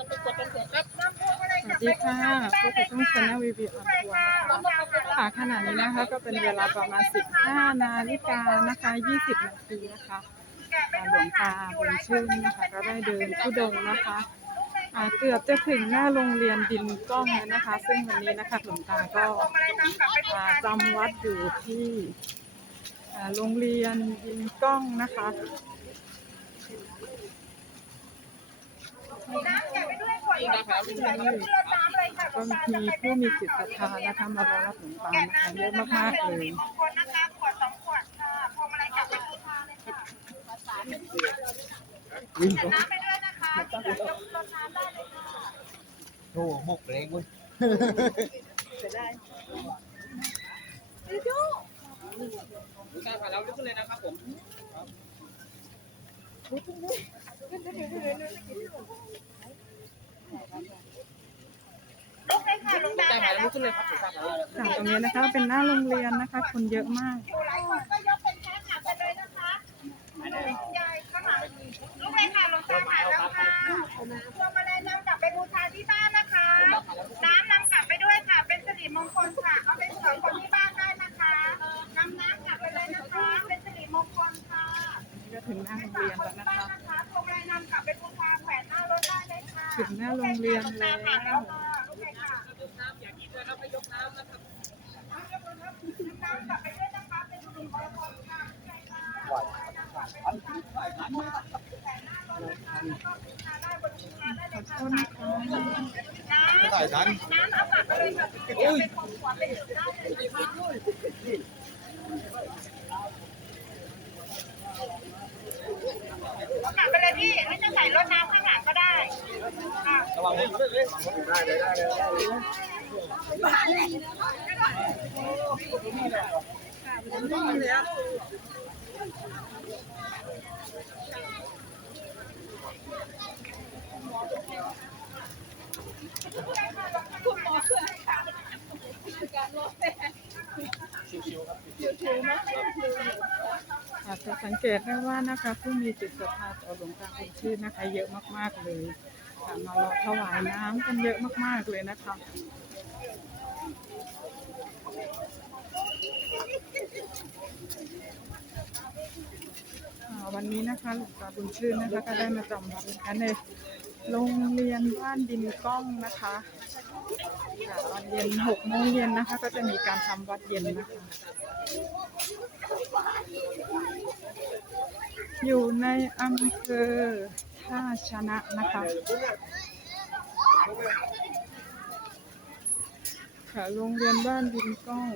สวัสดีค่ะพบกับช่องชาแนลวีวีออนทัวร์นะคะค่ะขณะนี้นะคะก็เป็นเวลาประมาณ 15 นาฬิกานะคะ 20 นาทีนะคะอ่าหลวงตาบุญชื่นนะคะก็ได้เดินทุดงค์นะคะอ่าเกือบจะถึงหน้าโรงเรียนดินกล้องแล้วนะคะ ซึ่งวันนี้นะคะหลวงตาก็อ่าจำวัดอยู่ที่อ่าโรงเรียนดินกล้องนะคะ นะครับวิ่งกันครับก็มีผู้มีจิตศรัทธานะคะมารอรับหลวงตานะคะเยอะมากๆเลยวิ่งน้ำไปด้วยนะคะยกรถน้ำได้เลยค่ะโอ้หมกแรงเว้ยดูการผ่านแล้วลุกขึ้นเลยนะครับผมลุกเลยค่ะลุ งดูตาการผ่านแล้วลุกขึ้นเลยครับดูการผ่านแล้วค่ะตรงนี้นะคะเป็นหน้าโรงเรียนนะคะ คนเยอะมาก หลายคนก็ยกไป ถึงหน้าโรงเรียนแล้วผ่านด้วค่ะโอเคค่ะน้ำอย่ากินเลยครับไม่ยกน้ำนะครับนำกลับไปด้วยนะคะเป็นสิริมงคลค่ะโอเคค่ะขอโทษนะคะถ่ายทันน้ำเอากลับไปเลยค่ะพี่เป็นของขวัญไปดื่มได้เลยนะคะเอากลับไปเลยพี่ไม่จะใส่รถน้ำข้างหลัง ก็ได้ระวังเลยได้เลยได้เลยได้เลยได้เลยาจจะสังเกตได้ว่านะคะผู้มีจิตศรัทธาต่อหลวงตาบุญชื่นนะคะ เยอะมากๆเลยค่ะมารอถวายน้ำกันเยอะมากๆเลยนะคะวันนี้นะคะหลวงตาบุญชื่นนะคะก็ได้มาจำวัดนะคะในโรงเรียนบ้านดินกล้องนะคะ ค่ะตอนเย็นหกโมงเย็นนะคะ ก็จะมีการทำวัดเย็นนะคะ อยู่ในอำเภอท่าชนะนะคะค่ะโรงเรียนบ้านดินก้อง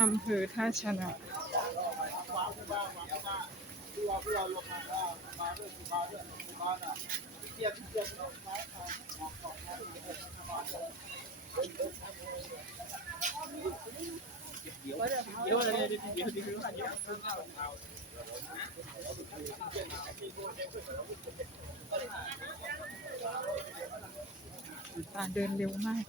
อำเภอท่าชนะเการเดินเร็วมาก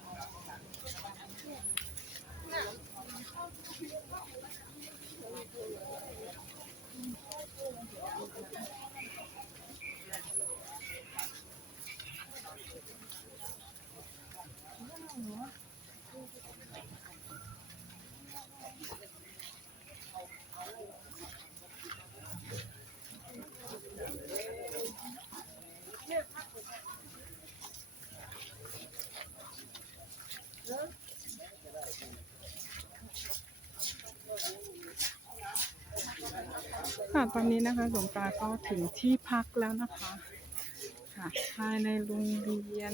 ค่ะตอนนี้นะคะหลวงตาก็ถึงที่พักแล้วนะคะค่ะภายในโรงเรียน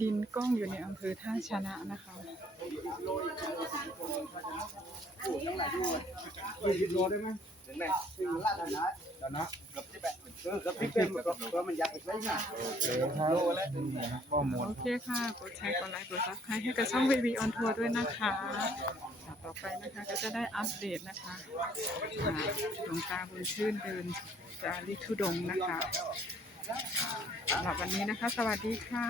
ดินกล้องอยู่ในอำเภอท่าชนะนะคะยืดโลได้ไหมถึงไหนถึงละนะนะนะกับ เออกับพี่เป็นก็ก็มันยักษ์ไปนะโอเคครับข้อมูลโอเคค่ะ กดแชร์ กดไลค์ กดซับสไครต์ให้กับช่องวีวีออนทัวร์ด้วยนะคะต่อไปนะคะก็จะได้อัปเดตนะคะอ่าหลวงตาบุญชื่นเดินจาริทุดงนะคะสำหรับวันนี้นะคะ สวัสดีค่ะ